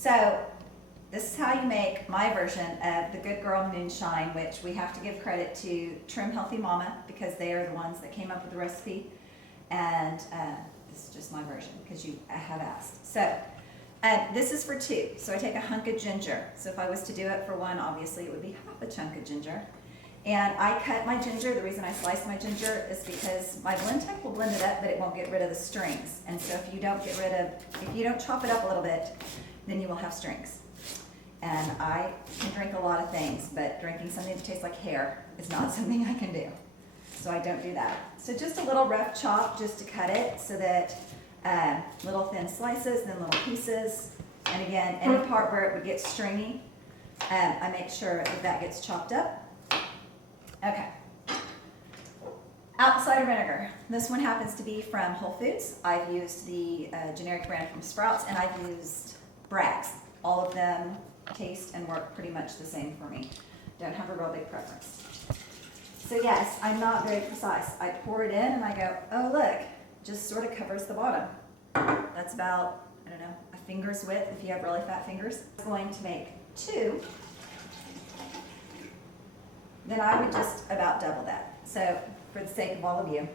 So this is how you make my version of the Good Girl Moonshine, which we have to give credit to Trim Healthy Mama because they are the ones that came up with the recipe. And this is just my version because you have asked. So this is for 2. So I take a hunk of ginger. So if I was to do it for 1, obviously it would be half a chunk of ginger. And I cut my ginger. The reason I slice my ginger is because my blend tech will blend it up, but it won't get rid of the strings. And so if you don't chop it up a little bit, then you will have strings. And I can drink a lot of things, but drinking something that tastes like hair is not something I can do. So I don't do that. So just a little rough chop just to cut it so that little thin slices, then little pieces. And again, any part where it would get stringy, I make sure that gets chopped up. Okay. Apple cider vinegar. This one happens to be from Whole Foods. I've used the generic brand from Sprouts, and I've used Bragg's. All of them taste and work pretty much the same for me. Don't have a real big preference. So yes, I'm not very precise. I pour it in and I go, oh look, just sort of covers the bottom. That's about, I don't know, a finger's width if you have really fat fingers. I'm going to make 2. Then I would just about double that. So for the sake of all of you,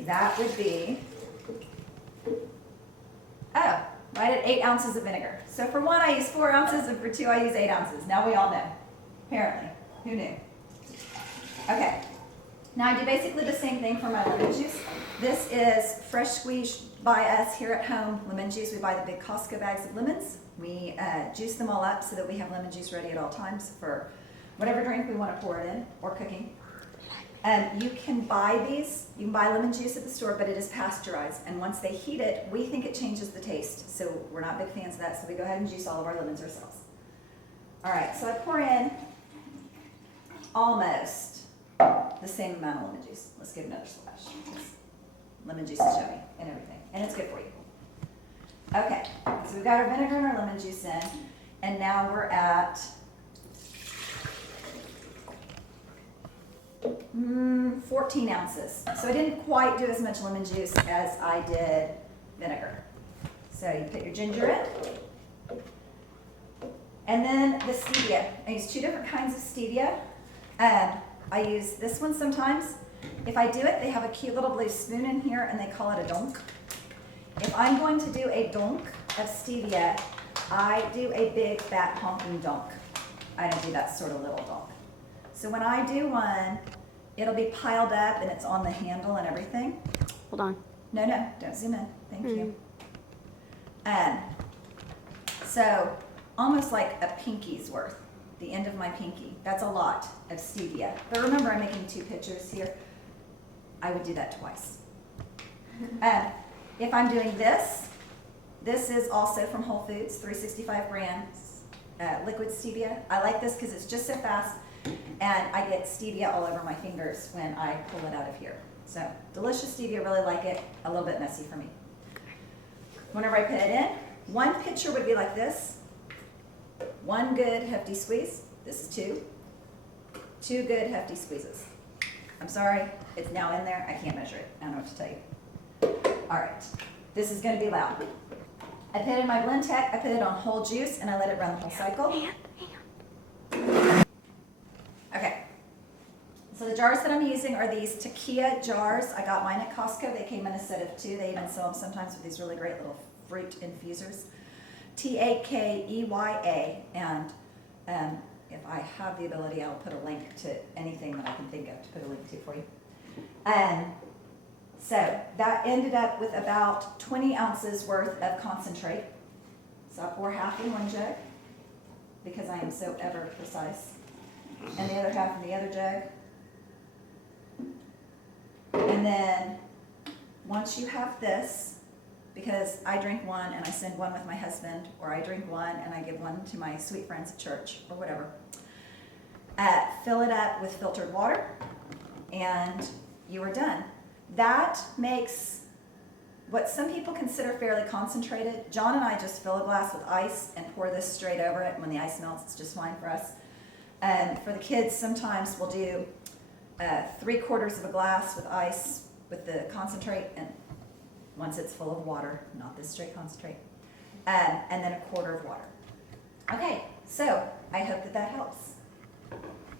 that would be, right at 8 ounces of vinegar. So for 1 I use 4 ounces and for 2 I use 8 ounces. Now we all know, apparently. Who knew? Okay, now I do basically the same thing for my lemon juice. This is fresh squeezed by us here at home lemon juice. We buy the big Costco bags of lemons. We juice them all up so that we have lemon juice ready at all times for whatever drink we want to pour it in or cooking. You can buy these, you can buy lemon juice at the store, but it is pasteurized. And once they heat it, we think it changes the taste. So we're not big fans of that, so we go ahead and juice all of our lemons ourselves. All right, so I pour in almost the same amount of lemon juice. Let's give it another splash. Lemon juice is yummy and everything, and it's good for you. Okay, so we've got our vinegar and our lemon juice in, and now we're at 14 ounces. So I didn't quite do as much lemon juice as I did vinegar. So you put your ginger in. And then the stevia. I use 2 different kinds of stevia. I use this one sometimes. If I do it, they have a cute little blue spoon in here and they call it a donk. If I'm going to do a donk of stevia, I do a big fat honking donk. I don't do that sort of little donk. So when I do one, it'll be piled up and it's on the handle and everything. Hold on. No, don't zoom in. Thank you. So almost like a pinky's worth, the end of my pinky. That's a lot of stevia. But remember, I'm making 2 pitchers here. I would do that twice. If I'm doing this is also from Whole Foods, 365 grams liquid stevia. I like this because it's just so fast. And I get stevia all over my fingers when I pull it out of here. So delicious stevia, really like it. A little bit messy for me. Whenever I put it in, 1 pitcher would be like this. 1 good hefty squeeze. This is 2. 2 good hefty squeezes. I'm sorry, it's now in there. I can't measure it. I don't know what to tell you. All right, this is going to be loud. I put in my blend tech. I put it on whole juice and I let it run the whole cycle. Okay, so the jars that I'm using are these Takeya jars. I got mine at Costco. They came in a set of 2. They even sell them sometimes with these really great little fruit infusers. Takeya, and if I have the ability, I'll put a link to anything that I can think of to put a link to for you. So that ended up with about 20 ounces worth of concentrate. So I pour half in 1 jug because I am so ever precise. And the other half in the other jug. And then once you have this, because I drink 1 and I send 1 with my husband, or I drink 1 and I give 1 to my sweet friends at church, or whatever, fill it up with filtered water and you are done. That makes what some people consider fairly concentrated. John and I just fill a glass with ice and pour this straight over it. When the ice melts, it's just fine for us. For the kids, sometimes we'll do 3/4 of a glass with ice with the concentrate, and once it's full of water, not this straight concentrate. and then a quarter of water. Okay, so I hope that helps.